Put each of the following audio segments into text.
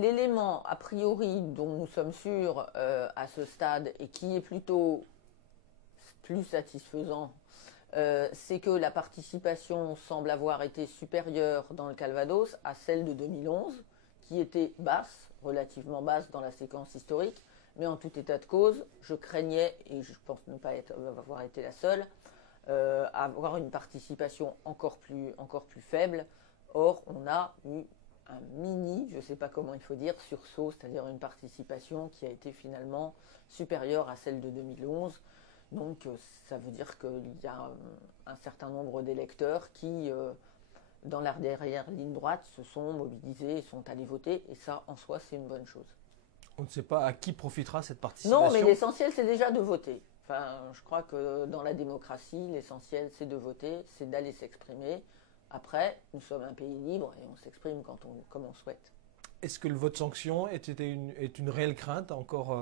l'élément a priori dont nous sommes sûrs à ce stade et qui est plutôt plus satisfaisant, c'est que la participation semble avoir été supérieure dans le Calvados à celle de 2011, qui était basse, relativement basse dans la séquence historique, mais en tout état de cause, je craignais, et je pense ne pas avoir été la seule, avoir une participation encore plus faible. Or, on a eu un mini, je ne sais pas comment il faut dire, sursaut, c'est-à-dire une participation qui a été finalement supérieure à celle de 2011. Donc ça veut dire qu'il y a un certain nombre d'électeurs qui, dans la dernière ligne droite, se sont mobilisés et sont allés voter. Et ça, en soi, c'est une bonne chose. On ne sait pas à qui profitera cette participation. Non, mais l'essentiel, c'est déjà de voter. Enfin, je crois que dans la démocratie, l'essentiel, c'est de voter, c'est d'aller s'exprimer. Après, nous sommes un pays libre et on s'exprime comme on souhaite. Est-ce que le vote sanction est une réelle crainte encore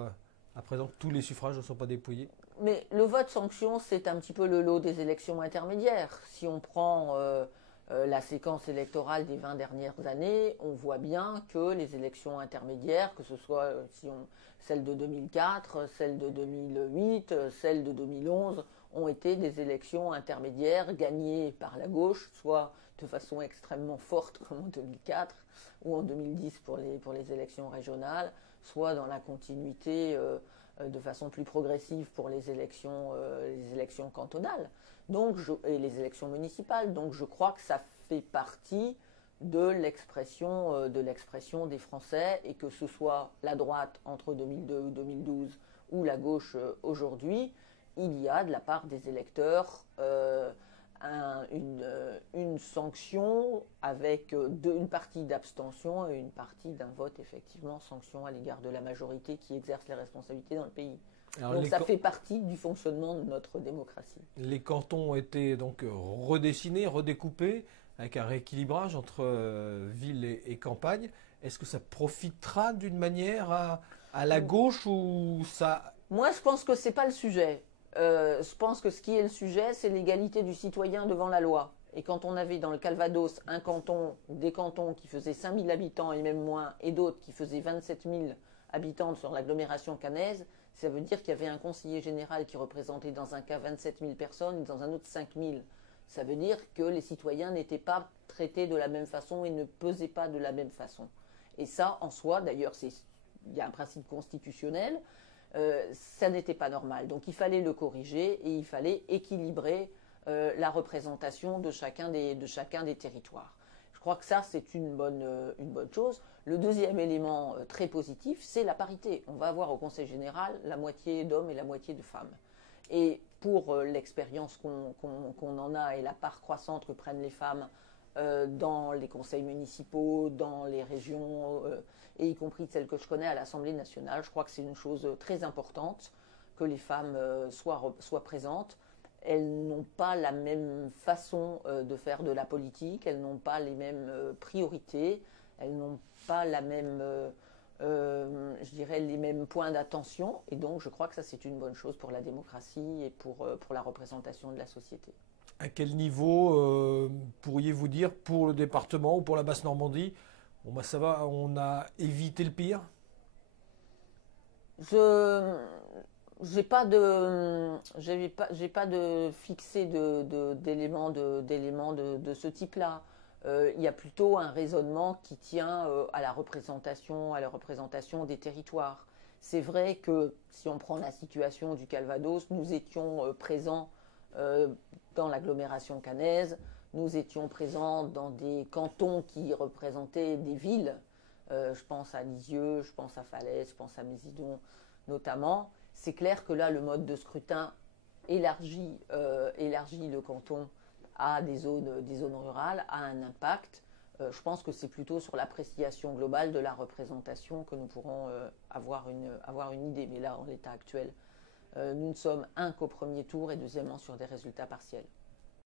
à présent que tous les suffrages ne sont pas dépouillés? Mais le vote sanction, c'est un petit peu le lot des élections intermédiaires. Si on prend la séquence électorale des 20 dernières années, on voit bien que les élections intermédiaires, que ce soit celle de 2004, celle de 2008, celle de 2011, ont été des élections intermédiaires gagnées par la gauche, soit de façon extrêmement forte comme en 2004 ou en 2010 pour les élections régionales, soit dans la continuité de façon plus progressive pour les élections cantonales et les élections municipales. Donc je crois que ça fait partie de l'expression des Français, et que ce soit la droite entre 2002 ou 2012 ou la gauche aujourd'hui, il y a de la part des électeurs une sanction avec une partie d'abstention et une partie d'un vote effectivement sanction à l'égard de la majorité qui exerce les responsabilités dans le pays. Alors donc ça fait partie du fonctionnement de notre démocratie. Les cantons ont été donc redessinés, redécoupés avec un rééquilibrage entre ville et campagne. Est-ce que ça profitera d'une manière à la gauche ou ça... Moi, je pense que c'est pas le sujet. Je pense que ce qui est le sujet, c'est l'égalité du citoyen devant la loi. Et quand on avait dans le Calvados des cantons qui faisaient 5000 habitants et même moins, et d'autres qui faisaient 27 000 habitants sur l'agglomération caennaise, ça veut dire qu'il y avait un conseiller général qui représentait dans un cas 27 000 personnes et dans un autre 5 000. Ça veut dire que les citoyens n'étaient pas traités de la même façon et ne pesaient pas de la même façon. Et ça, en soi, d'ailleurs, il y a un principe constitutionnel, ça n'était pas normal. Donc il fallait le corriger et il fallait équilibrer la représentation de chacun des territoires. Je crois que ça, c'est une bonne chose. Le deuxième élément très positif, c'est la parité. On va avoir au Conseil général la moitié d'hommes et la moitié de femmes. Et pour l'expérience qu'on en a et la part croissante que prennent les femmes dans les conseils municipaux, dans les régions, et y compris celles que je connais à l'Assemblée nationale, je crois que c'est une chose très importante que les femmes soient présentes. Elles n'ont pas la même façon de faire de la politique, elles n'ont pas les mêmes priorités, elles n'ont pas la même, je dirais, les mêmes points d'attention. Et donc, je crois que ça, c'est une bonne chose pour la démocratie et pour la représentation de la société. À quel niveau pourriez-vous dire pour le département ou pour la Basse-Normandie, bon bah ça va, on a évité le pire? J'ai pas de fixé d'éléments de ce type-là. Il y a plutôt un raisonnement qui tient à la représentation des territoires. C'est vrai que si on prend la situation du Calvados, nous étions présents dans l'agglomération caennaise, nous étions présents dans des cantons qui représentaient des villes. Je pense à Lisieux, je pense à Falaise, je pense à Mésidon notamment. C'est clair que là, le mode de scrutin élargit le canton à des zones rurales, a un impact. Je pense que c'est plutôt sur l'appréciation globale de la représentation que nous pourrons avoir une idée. Mais là, en l'état actuel, nous ne sommes qu'au premier tour et deuxièmement sur des résultats partiels.